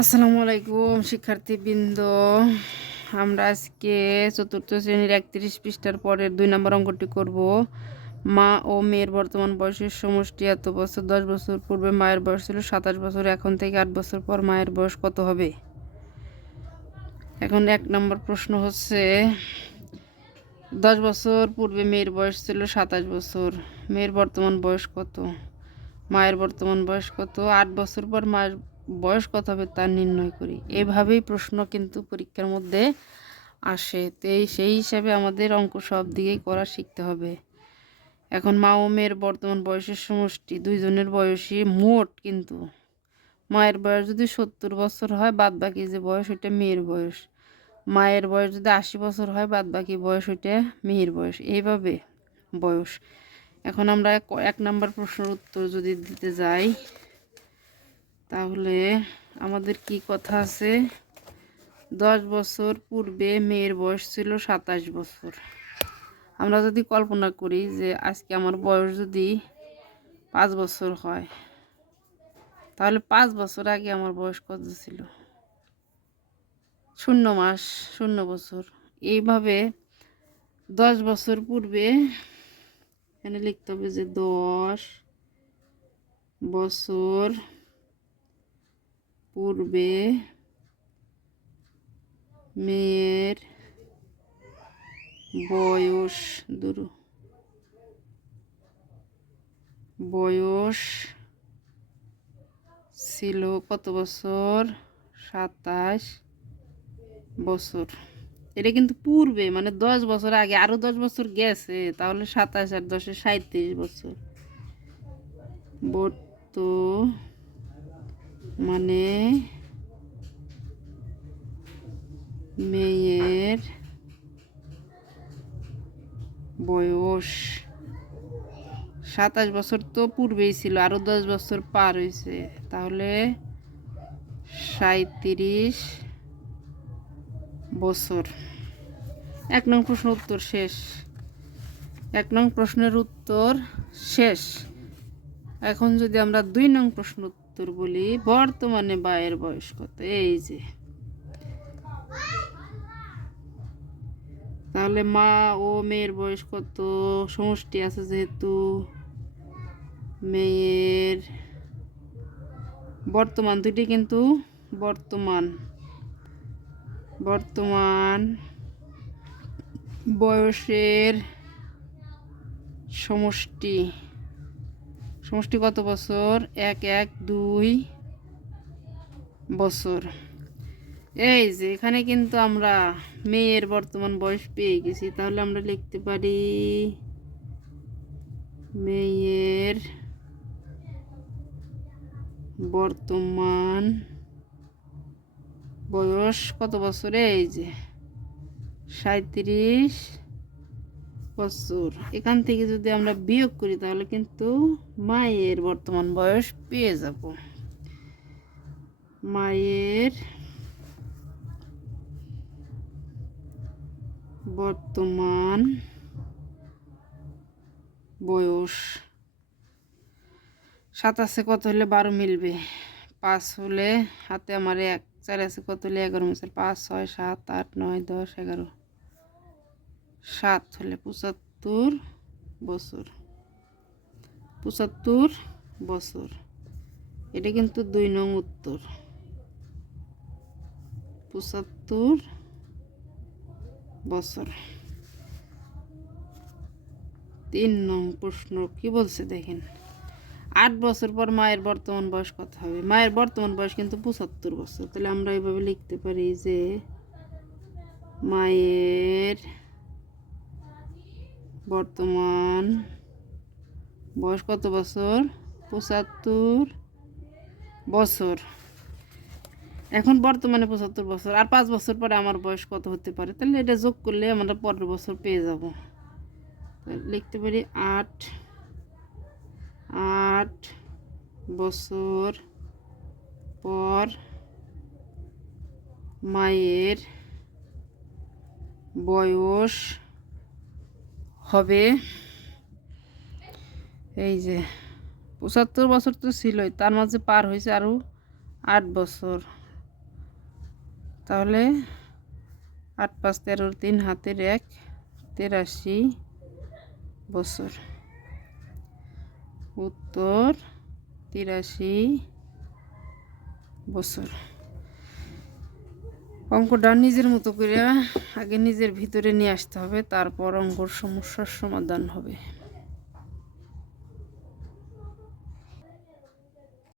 আসসালামু আলাইকুম শিক্ষার্থীবৃন্দ। আমরা আজকে চতুর্থ শ্রেণীর 31 পৃষ্ঠার পরের 2 নম্বর অঙ্কটি করব। মা ও মেয়ের বর্তমান বয়সের সমষ্টি এত বছর। 10 বছর পূর্বে মায়ের বয়স ছিল 27 বছর। এখন থেকে 8 বছর পর মায়ের বয়স কত হবে? এখন 1 নম্বর প্রশ্ন হচ্ছে 10 বছর পূর্বে মেয়ের বয়স ছিল 27 বছর। মেয়ের বর্তমান বয়স কত? মায়ের বর্তমান বয়স কত? 8 বছর পর মায়ের বয়স কত হবে তা নির্ণয় করি। এইভাবেই প্রশ্ন কিন্তু পরীক্ষার মধ্যে আসে। তো সেই হিসাবে আমাদের অঙ্ক সব দিকেই করা শিখতে হবে। এখন মা ও মেয়ের বর্তমান বয়সের সমষ্টি, দুইজনের বয়সী মোট, কিন্তু মায়ের বয়স যদি 70 বছর হয়, বাদ বাকি যে বয়স ওইটা মেয়ের বয়স। মায়ের বয়স যদি 80 বছর হয়, বাদ বাকি বয়স ওইটা মেয়ের বয়স। এইভাবে বয়স। এখন আমরা 1 নম্বর প্রশ্নের উত্তর যদি দিতে যাই, তাহলে আমাদের কি কথা আছে? 10 বছর পূর্বে মেয়ের বয়স ছিল 27 বছর। আমরা যদি কল্পনা করি যে আজকে আমার বয়স যদি 5 বছর হয়, তাহলে 5 বছর আগে আমার বয়স কত ছিল? 0 মাস, 0 বছর। এইভাবে 10 বছর পূর্বে এখানে লিখতে হবে যে 10 বছর পূর্বে মেয়ের বয়স ছিল কত বছর? 27 বছর। এটা কিন্তু পূর্বে, মানে 10 বছর আগে। আরো 10 বছর গেছে, তাহলে 27 আর 10 37 বছর। মানে মেয়ের বয়স 27 বছর তো পূর্বেই ছিল, আরো 10 বছর পার হয়েছে, তাহলে 37 বছর। 1 নং প্রশ্ন উত্তর শেষ। 1 নং প্রশ্নের উত্তর শেষ। এখন যদি আমরা 2 নং প্রশ্ন উত্তর বলি, বর্তমানে মায়ের বয়স কত? এই যে, তাহলে মা ও মেয়ের বয়স কত? সমষ্টি আছে যেহেতু, মেয়ের বর্তমান দুটি কিন্তু বর্তমান বয়সের সমষ্টি কত বছর? 1 1 2 বছর। এই যে এখানে কিন্তু আমরা মেয়ের বর্তমান বয়স পেয়ে গেছি, তাহলে আমরা লিখতে পারি মেয়ের বর্তমান বয়স কত বছর? এই যে 37 বছর। এখান থেকে যদি আমরা বিয়োগ করি, তাহলে কিন্তু মায়ের বর্তমান বয়স পেয়ে যাব। মায়ের বর্তমান বয়স 7 আছে, কত হলে 12 মিলবে? 5 হলে হাতে আমার 1, 4 আছে, কত হলে 11 মিলবে? 5 6 7 8 9 10 11, 7 হলে 75 বছর। 75 বছর। এটা কিন্তু 2 নং উত্তর। 75 বছর। 3 নং প্রশ্ন কি বলছে দেখেন। 8 বছর পর মায়ের বর্তমান বয়স কত হবে? মায়ের বর্তমান বয়স কিন্তু 75 বছর। তাহলে আমরা এইভাবে লিখতে পারি যে মায়ের বর্তমান বয়স কত বছর? 75 বছর। এখন বর্তমানে 75 বছর, আর 5 বছর পরে আমার বয়স কত হতে পারে? তাহলে এটা যোগ করলে আমরা পরের বছর পেয়ে যাব। লিখতে পারি 8 বছর পর মায়ের বয়স হবে, এই যে 75 বছর তো ছিলই, তার মাঝে পার হয়েছে আরও 8 বছর, তাহলে 8 5 13 3 হাতের 1 83 বছর। উত্তর 83 বছর। অঙ্কটা নিজের মতো করে আগে নিজের ভিতরে নিয়ে আসতে হবে, তারপর অঙ্কর সমস্যার সমাধান হবে।